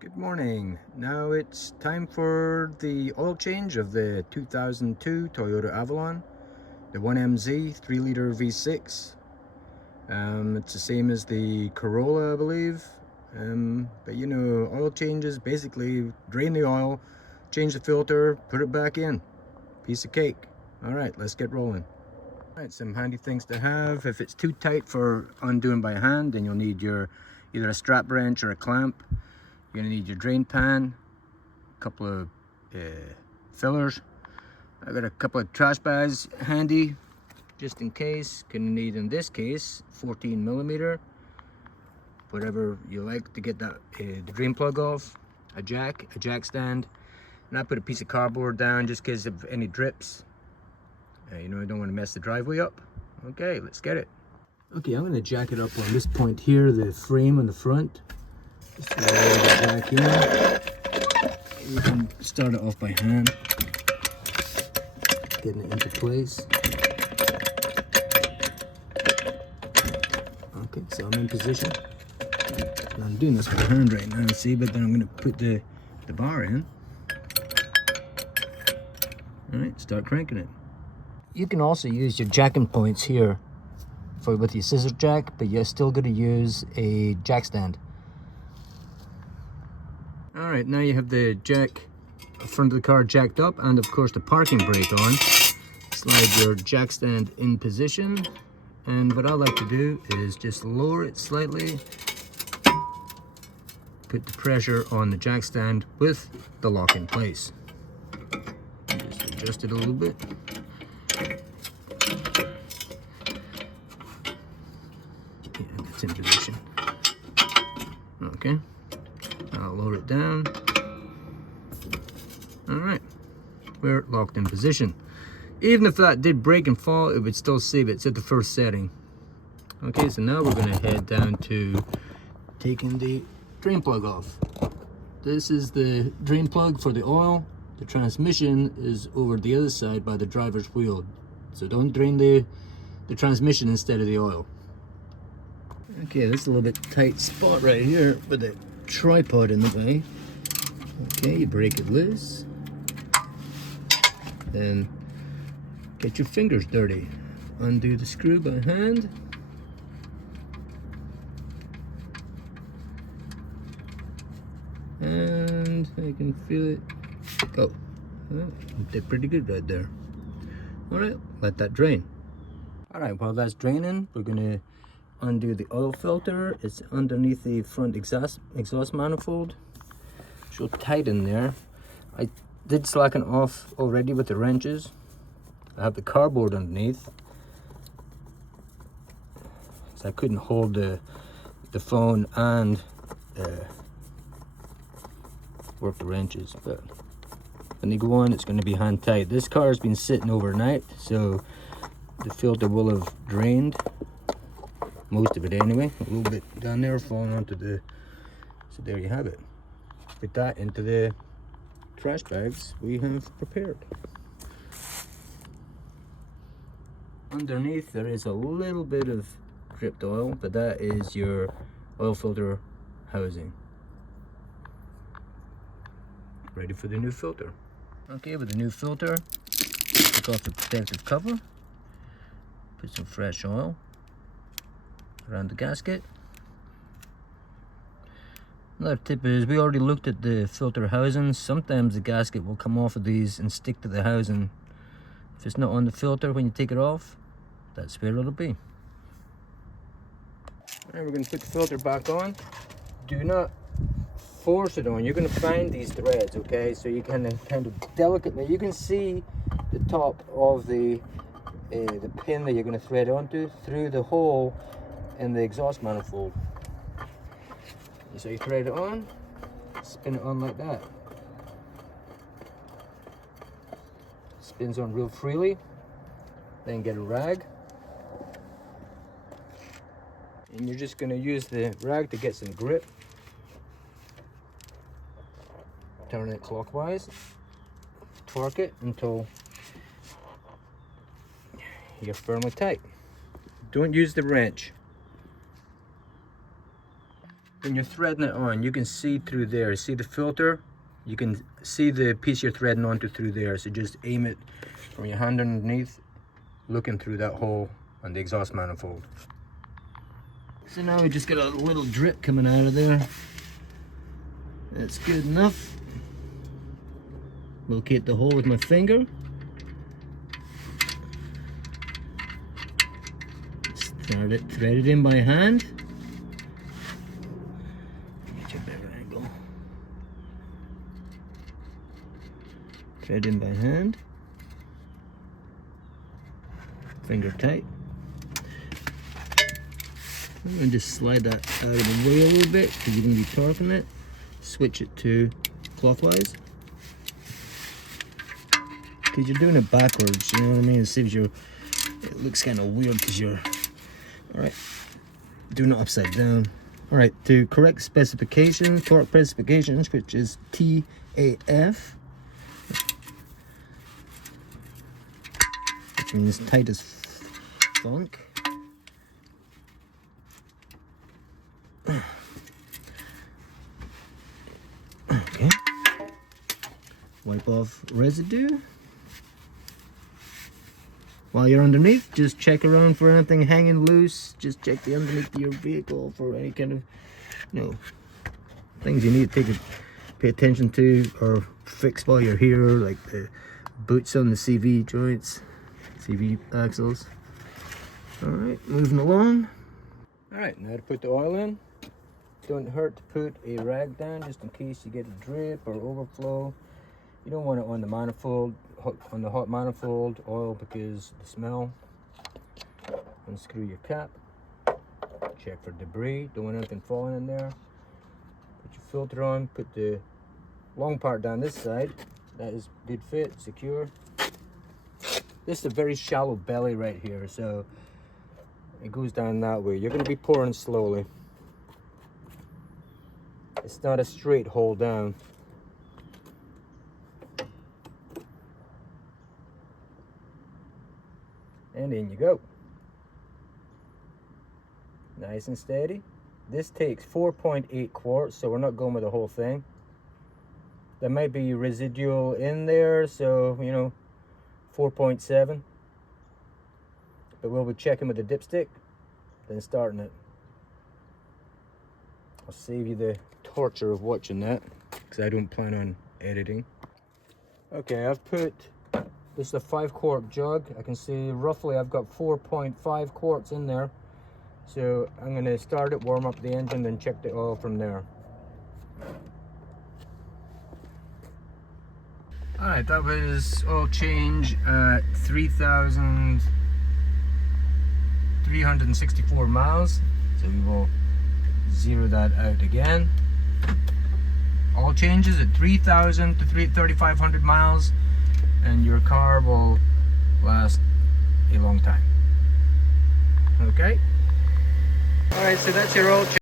Good morning. Now it's time for the oil change of the 2002 Toyota Avalon, the 1MZ 3-liter V6. It's the same as the Corolla, I believe. But you know, oil changes basically drain the oil, change the filter, put it back in. Piece of cake. All right, let's get rolling. All right, some handy things to have. If it's too tight for undoing by hand, then you'll need either a strap wrench or a clamp. You're gonna need your drain pan, a couple of fillers. I got a couple of trash bags handy, just in case. Gonna need, in this case, 14mm, whatever you like to get that the drain plug off. A jack stand, and I put a piece of cardboard down just in case of any drips. You know, I don't want to mess the driveway up. Okay, let's get it. Okay, I'm gonna jack it up on this point here, the frame on the front. Just lower it back in. You can start it off by hand, getting it into place. Okay, so I'm in position. And I'm doing this by hand right now, see, but then I'm going to put the bar in. Alright, start cranking it. You can also use your jacking points here with your scissor jack, but you're still going to use a jack stand. Alright, now you have the jack front of the car jacked up, and of course the parking brake on. Slide your jack stand in position, and what I like to do is just lower it slightly, put the pressure on the jack stand with the lock in place. Just adjust it a little bit. Yeah, that's in position. Okay. I'll lower it down. Alright, we're locked in position. Even if that did break and fall, it would still save it. It's at the first setting. Okay, so now we're going to head down to taking the drain plug off. This is the drain plug for the oil. The transmission is over the other side by the driver's wheel. So don't drain the transmission instead of the oil. Okay, this is a little bit tight spot right here with the tripod in the way. Okay, you break it loose. Then get your fingers dirty. Undo the screw by hand. And I can feel it go. Well, it did pretty good right there. Alright, let that drain. Alright, while that's draining, we're gonna undo the oil filter. It's underneath the front exhaust manifold. So tight in there. I did slacken off already with the wrenches. I have the cardboard underneath, so I couldn't hold the phone and work the wrenches, but when they go on, it's going to be hand tight. This car has been sitting overnight, so the filter will have drained, most of it anyway. A little bit down there falling onto so there you have it. Put that into the trash bags we have prepared. Underneath there is a little bit of dripped oil, but that is your oil filter housing. Ready for the new filter. Okay, with the new filter, take off the protective cover, put some fresh oil around the gasket. Another tip is, we already looked at the filter housings. Sometimes the gasket will come off of these and stick to the housing. If it's not on the filter when you take it off, that's where it'll be. Alright, we're going to put the filter back on. Do not force it on. You're going to find these threads, okay? So you can kind of delicately, you can see the top of the pin that you're going to thread onto through the hole in the exhaust manifold. So you thread it on, spin it on like that. Spins on real freely. Then get a rag. And you're just going to use the rag to get some grip. Turn it clockwise. Torque it until you're firmly tight. Don't use the wrench. when you're threading it on, you can see through there. See the filter? You can see the piece you're threading onto through there. So just aim it from your hand underneath, looking through that hole on the exhaust manifold. So now we just got a little drip coming out of there. That's good enough. Locate the hole with my finger. Start it, thread it in by hand. Get you a better angle. Thread in by hand. Finger tight. I'm going to just slide that out of the way a little bit because you're going to be torquing it. Switch it to clockwise. Because you're doing it backwards, you know what I mean? It saves you, it looks kind of weird because you're, alright, doing it upside down. Alright, to correct specifications, torque specifications, which is TAF, which means tight as funk. Okay. Wipe off residue. While you're underneath, just check around for anything hanging loose. Just check the underneath of your vehicle for any kind of, you know, things you need to pay attention to or fix while you're here, like the boots on the CV joints, CV axles. Alright, moving along. Alright, now to put the oil in. Don't hurt to put a rag down just in case you get a drip or overflow. You don't want it on the manifold, on the hot manifold oil, because the smell. Unscrew your cap. Check for debris. Don't want anything falling in there. Put your filter on. Put the long part down this side. That is good fit, secure. This is a very shallow belly right here, so it goes down that way. You're going to be pouring slowly. It's not a straight hole down. And in you go. Nice and steady. This takes 4.8 quarts, so we're not going with the whole thing. There might be residual in there, so, you know, 4.7. But we'll be checking with the dipstick, then starting it. I'll save you the torture of watching that, because I don't plan on editing. Okay, I've put, this is a 5-quart jug. I can see roughly I've got 4.5 quarts in there. So I'm going to start it, warm up the engine, then check the oil from there. Alright, that was oil change at 3,364 miles. So we will zero that out again. All changes at 3,000 to 3,500 miles, and your car will last a long time. Okay. All right, so that's your oil change.